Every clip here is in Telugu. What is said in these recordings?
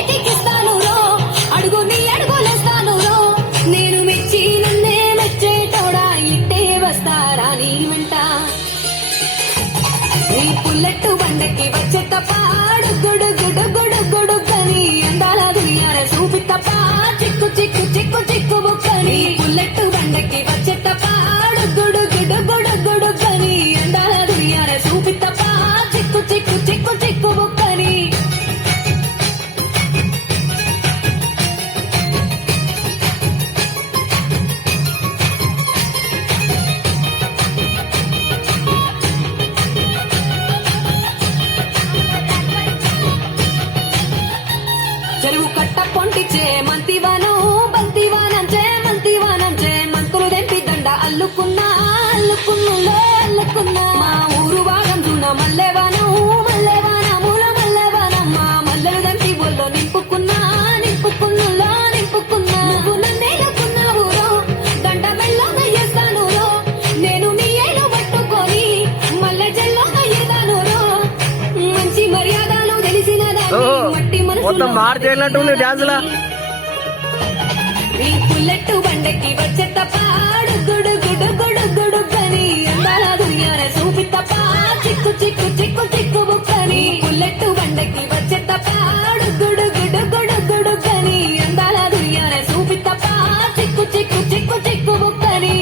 చేతికిస్తాను రో అడుగు నీ అడుగులేస్తాను రో నేను మెచ్చి నన్నే మెచ్చేటోడా ఇట్టే వస్తారా నీ వెంట నీ పుల్లెట్టు బండకి వచ్చే తప్ప గుడు గుడు గుడు గుడు కని అందాల దునియార చూపి తప్ప చిక్కు చిక్కు చిక్కు చిక్కు బుక్కని పుల్లెట్టు బండకి వచ్చే తప్ప గుడు గుడు గుడు గుడు కని అందాల దునియార చూపి తప్ప చిక్కు చిక్కు చిక్కు చిక్కు బుక్కని చెరువు కట్ట పొంటిచే మంతివాను బంతివానంచే మంతివానంచే మంతులు దెంపి దండ అల్లుకున్నా అల్లుకున్నులో అల్లుకున్నా మా ఊరు భాగం చూన మల్లెవాను మల్లెవాన మూల మల్లెవానమ్మ మల్లెలు దెంపి బొల్లో నింపుకున్నా నింపుకున్నులో నింపుకున్నా నువ్వు నన్నేలుకున్నావు రో దండ మెల్లోన చేస్తాను రో నేను నీ ఏలు పట్టుకొని మల్లె జల్లోన ఎదాను రో మంచి మర్యాదలు తెలిసిన మట్టి మొత్తం మార్చేసినట్టు డాన్సులా నీ పుల్లెట్టు బండకి వచ్చే తప్ప గుడు గుడు గుడు గుడు కని అందాల దునియార చూపి తప్ప చిక్కు చిక్కు చిక్కు చిక్కు బుక్కని పుల్లెట్టు బండకి వచ్చే తప్ప గుడు గుడు గుడు గుడు కని అందాల దునియార చూపి తప్ప చిక్కు చిక్కు చిక్కు చిక్కు బుక్కని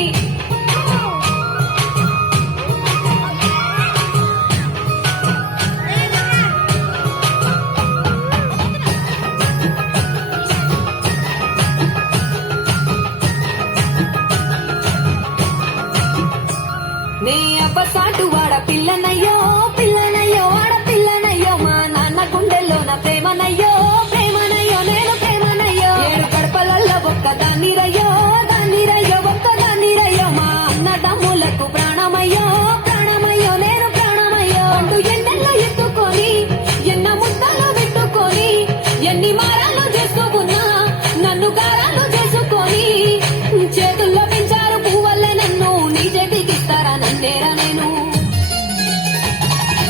నీ అబ్బ సాటు వాడ పిల్లనయ్యో పిల్లనయ్యో వాడ పిల్లనయ్యో మా నాన్న గుండెల్లో నా ప్రేమనయ్యో ప్రేమనయ్యో నేను ప్రేమనయ్యో ఏడు గడపలల్లో ఒక్క దాన్నిరయ్యో దాన్నిరయ్యో ఒక్క దాన్నిరయ్యో మా అన్న తమ్ములకు ప్రాణమయ్యో ప్రాణమయ్యో నేను ప్రాణమయ్యో అంటూ ఎన్నెల్లో ఎత్తుకొని ఎన్న ముద్దలు పెట్టుకొని ఎన్ని మారాలు చేసుకున్నా నన్ను గారాలు చేసుకొని చేతుల్లో పెంచారు పువ్వల్లే నన్ను నీ చేతికిస్తారా నన్నేరా నేను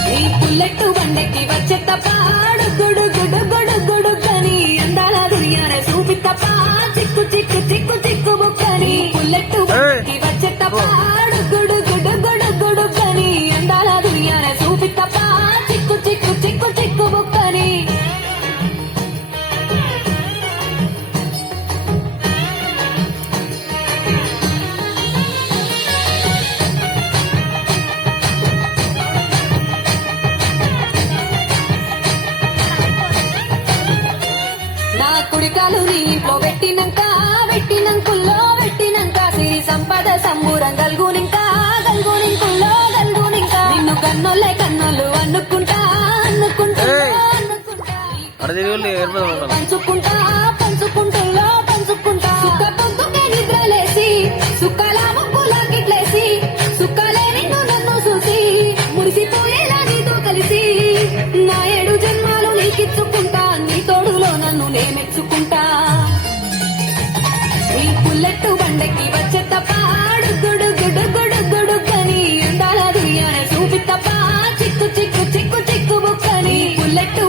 నీ పుల్లెట్టు బండకి వచ్చే తప్ప గుడు గుడు గుడు గుడు కని అందాల దునియార చూపి తప్ప చిక్కు చిక్కు చిక్కు చిక్కు బుక్కని పుల్లెట్టు బండకి వచ్చే తప్ప గుడు గుడు గుడు గుడు కని అందాల దునియార చూపి తప్ప చిక్కు చిక్కు చిక్కు చిక్కు బుక్కని నా కుడికాలు నీ ఇంట్లో పెట్టినంకుల్లో పెట్టినంక సిరి సంపద సంబూరం గల్గునింకా గల్గునింకుల్లో గల్గునింకా నిన్ను కన్నోళ్ళే కన్నోళ్ళు అనుకుంటా అనుకుంటా అనుకుంటా పంచుకుంటా పంచుకుంటుల్లో పంచుకుంటా సుక్క పొద్దుకే నిద్రలేసి సుక్కల ముక్కులాకిట్లేసి సుక్కలే నిన్ను నన్ను చూసి మురిసిపోయేలా నీతో కలిసి నా 7 జన్మాలు నీకిచ్చుకుంటా నీ తోడులో నన్ను నే మెచ్చుకుంటా నీ పుల్లెట్టు బండకి వచ్చే తప్ప గుడు గుడు గుడు గుడు కని అందాల దునియార చూపి తప్ప చిక్కు చిక్కు చిక్కు చిక్కు బుక్కని పుల్లెట్టు